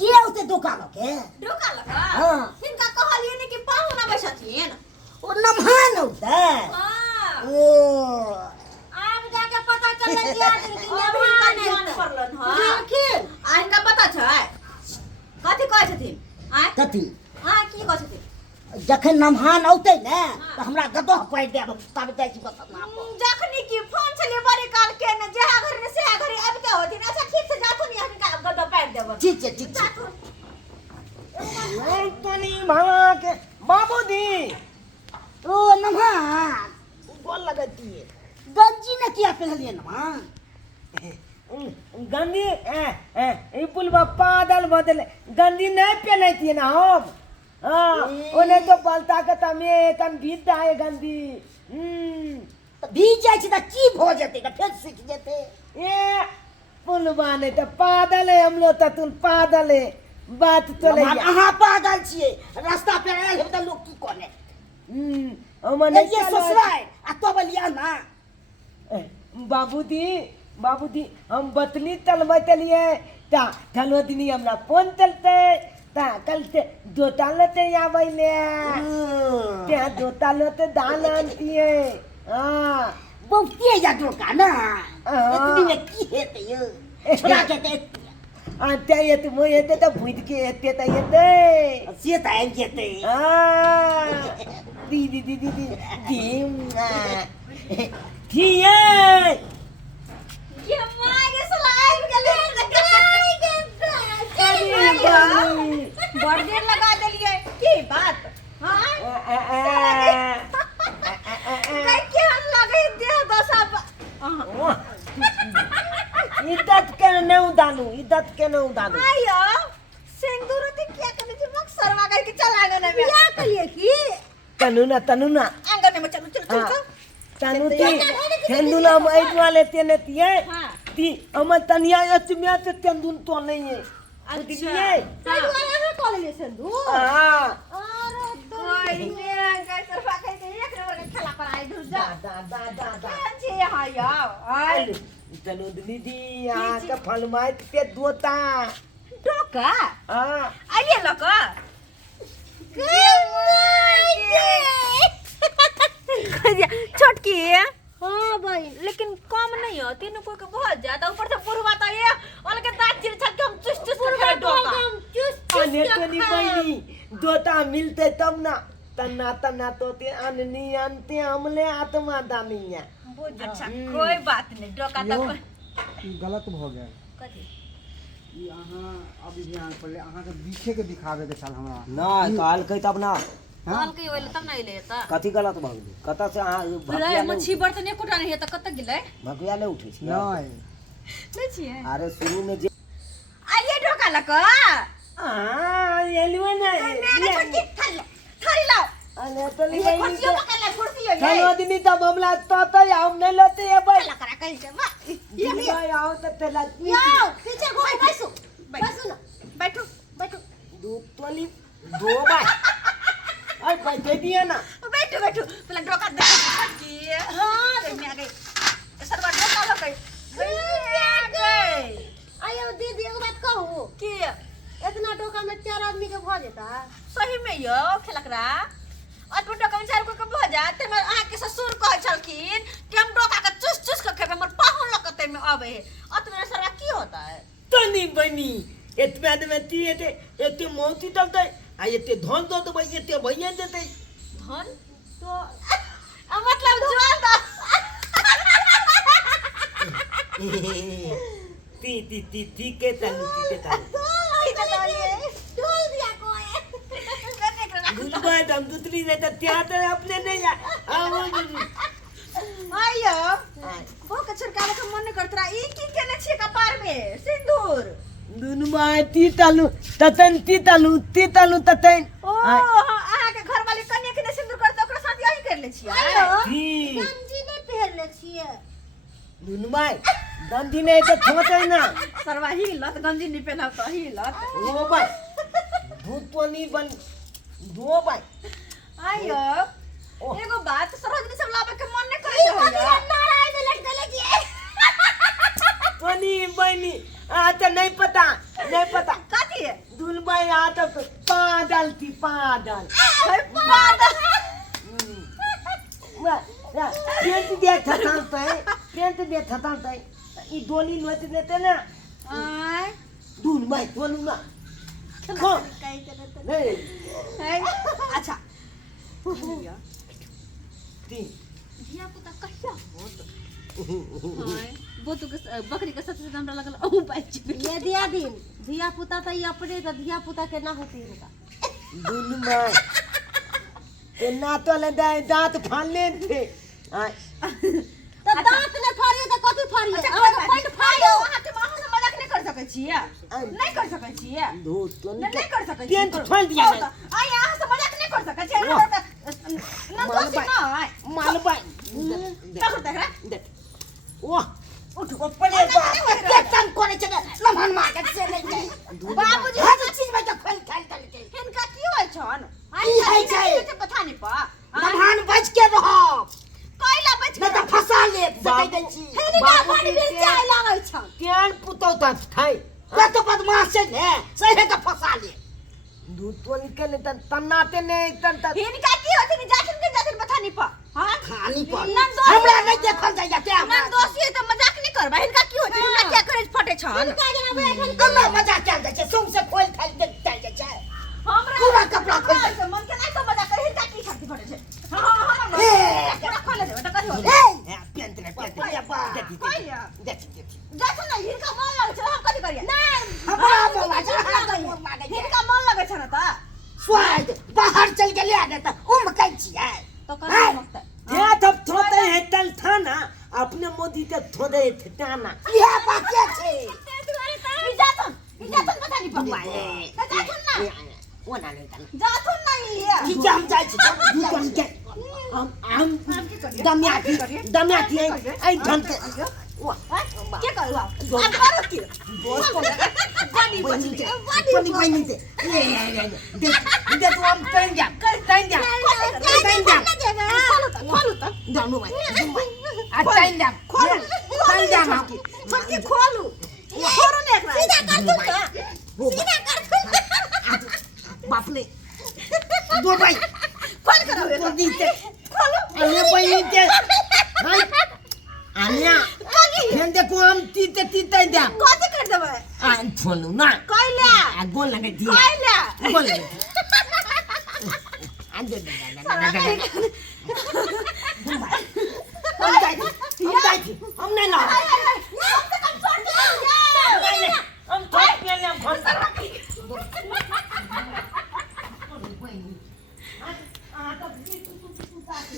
के होते दुकान के ढोका लगा हां इनका कहलिए ने कि पाहुना बैठथिन ओ नमहान होता हां ओ अब जाके पता चलले कि आदमी कि नमहान नहीं पड़लन हां आखिर आ इनका पता छै कथि कहै छथिन आय कथि हां की कहै छथिन जखन नमहान औते ने तो हमरा गदह पाइ देब तब जाइ छी बता जखनी की फोन छले बड़े काल के ने जहा घर ने से घर अब के होथिन अच्छा ठीक से जाथु नहीं हम का गदह पाइ देब ठीक है नहीं तनी भावा के बाबूजी ओ नमहान बोल लगती है गंजी ने किया पहनलिए नमहान गंदी ई पुलवा पादल बदले गंदी नहीं पहनती ना हम हाँ ओने तो बोलता के तमे तन भीत है गंदी भी जाइ छी त की भ जेते त फेर सीख जेते ए पुलवा नहीं तो पादल है हम लोग तो तुम पादल है बात तो ले अहाँ पागल छिए रास्ता पे आयल हम त लोग की कोने हमने ये ससुराल आ तो बलिया ना बाबूजी हम बतली तलबै तलिए ता चलो दिनी हमरा फोन चलते ता कल से दो तालते आबैले ते दो तालते दान आनती है हां बहुते या दोका ना इतनी में की हेते यो छोरा के ते आते ये तुम ये तो भूत के एते त येते से त आइ जेते हां दीदी ये मागे सलाइव गेले बड़ देर लगा देलिए की बात हां कई के हम लगे दे दसा इज्जत के नहीं दानू आयो सिंदूर ते क्या करे जे मक सरवा गई कि चल आंगन में क्या करिए की तनु ना आंगन में चलो चल तनु ती तेंदुला माइट वाले तेने तिए ती अमन तनिया एतमिया ते तेंदुन तो नहीं है अच्छा तेंदुला है कॉलेज सिंदूर हां अरे कोई ने गई सरवा गई एक नंबर का खेला पर आई दूर जा जी हां यार आई तनु दीदी आ का फलमाई ते दोता डोका हां आइए लका छोटकी हाँ भाई लेकिन कम नहीं हो तीनों कोई का बहुत ज्यादा ऊपर से बुढ़वा तो ये और के दांत चिर छक के हम चुस चुस कर खाए डोका अने तो नहीं बनी दोता मिलते तब ना तना तो ते अननी अंते हमले आत्मा दानिया अच्छा कोई बात नहीं डोका तो गलत हो गया कथि यहाँ अभी ध्यान पड़े अहाँ के दिखे के दिखावे के चल हमरा ना काल कहि तब ना काल के होले तब नहीं ले त कथि गलत भ गेलै कत से अहाँ रे मच्छी बर्तन एकोटा नहीं है त कत गेलै भगुआ ले उठे छी नहीं नहीं छिए अरे शुरू में जे आइए डोका लका एलुआ ना छोटकी थाली लाओ अने तो ली ये कुर्सी पकड़ ले कुर्सी है चलो दिनी तब हमला तो हम नहीं लेते ये भाई लकड़ा कहीं से वाह ये भाई आओ तो तेला आओ पीछे घोड़ बैसो बैसो ना बैठो दो तोली दो भाई आई बैठे दिया ना बैठो पहले डोका दे की हां में आ गई सरवा डोका लग गई आ गई आयो दीदी एक बात कहूं की इतना डोका में 4 आदमी के भ जेता सही में यो खेलकरा और डोका में 4 को भ जाते में आ के ससुर कह छलखिन कि हम डोका के चुस चुस के खेबे हमर पाहुन लगते में आवे है अतने सरवा की होता है तनी बनी एतबे में ती एते मोती तब दे आ एते धन दो तो भाई एते भैया देते धन तो मतलब जोल दा ती के तनु डोल दिया कोई गुलबा दम दूसरी ने तो त्या तो अपने नहीं आयो वो के छिड़कावे के मन नहीं करतरा ई की केने छी कपार में सिंदूर दुनमा ती तालू ततन ततन ओ आहा के घर वाले कन्या के सिंदूर करते ओकरा साथ यही कर ले छी गंजी ने पहन ले छिए दुनमा गंजी नहीं तो छोटे ना सरवा ही लत गंजी नहीं पहना तो ही लत वो भाई भूत तो नहीं बन दो भाई आयो एगो बात सरोजनी सब लावे के मन नहीं करे हो नारायण में लट गले जी बनी आ तो नहीं पता कथि की दुन भाई आता पादल थी पादल पेंट दे थता ई दोनी नोत देते ना आय दुन भाई बोलू ना खो कहीं करत नहीं अच्छा ती धिया पुता कहिया होत वो तो बकरी के साथ हमरा लगल ओ बाइच ये दिया दिन धिया पुता तो ये अपने तो धिया पुता के ना होती होगा दुन भाई ते ना तो ले दांत फाड़ले थे तो दांत ने फाड़िए तो कथि फाड़िए अच्छा और पेट फाड़िए वहां के माहौल से मजाक नहीं कर सकै छियै नहीं कर सकै छियै धो तो नहीं कर सकै पेंट फाड़ दिया मैं आ यहाँ से मजाक नहीं कर सकै छियै ना दोषी ना माल भाई क्या करता है दे वाह उठ को पड़े के तंग करे छे लमहन मार से नहीं जाए बाबूजी हर चीज में तो खोल खाल के इनका की होय छन की होइ छै? पता नहीं पा लमहन बच के रहो कोइला बच नहीं तो फंसा ले सकै दै छी हेलिका बड़ बिल जाय लागै छ केन पुतो ता खाई कत बदमाश छै ने सहे के फंसा ले दूध तो निकल तन्नाते नहीं तन इनका की होय छै जाथिन पता नहीं पा हां खाली पर नंदोसी हमरा नहीं देखल जाय क्या नंदोसी तो मजाक नहीं करबा इनका की होय छै इनका क्या करे फटे छन हमरा मजा क्या जाय छै सुम से खोल खाल के जाय छै हमरा पूरा कपड़ा खोल दे। मन के नहीं तो मजाक करे इनका की छाती फटे छै हां ए पूरा खोल दे तो करी हो ए पेंट कोइला देखी जाथन नहीं इनका मन लगे छ हम कथि करिए नहीं हमरा मोला छै मोर मागे इनका मन लगे छ न त स्वाद बाहर चल के ले आने त उम कह छियै तो कथि मत ये तब थोड़े है तल था ना अपने मोदी ते थोड़े थे ताना ये बात छै इजातन पता नहीं पा जाथन ना वो ना नहीं ताना जाथन नहीं की जाम जाय छै दूतन के हम दमियाती आई धन के के करवा अब करो की दोस्त को बड़ी बनी थे दे तो हम तन जा खोलू तो दानो भाई तन जा छोटकी खोलू खोरो ने एकरा सीधा कर बाप ने दो भाई खोल करो तो दीते खोलो अरे भाई ते भाई आनिया हेन देखो हम तीते दे कथि कर देबै आ फोनु ना कइला आ गोल लगे दिया कइला गोल लगे अंदर हम नहीं ना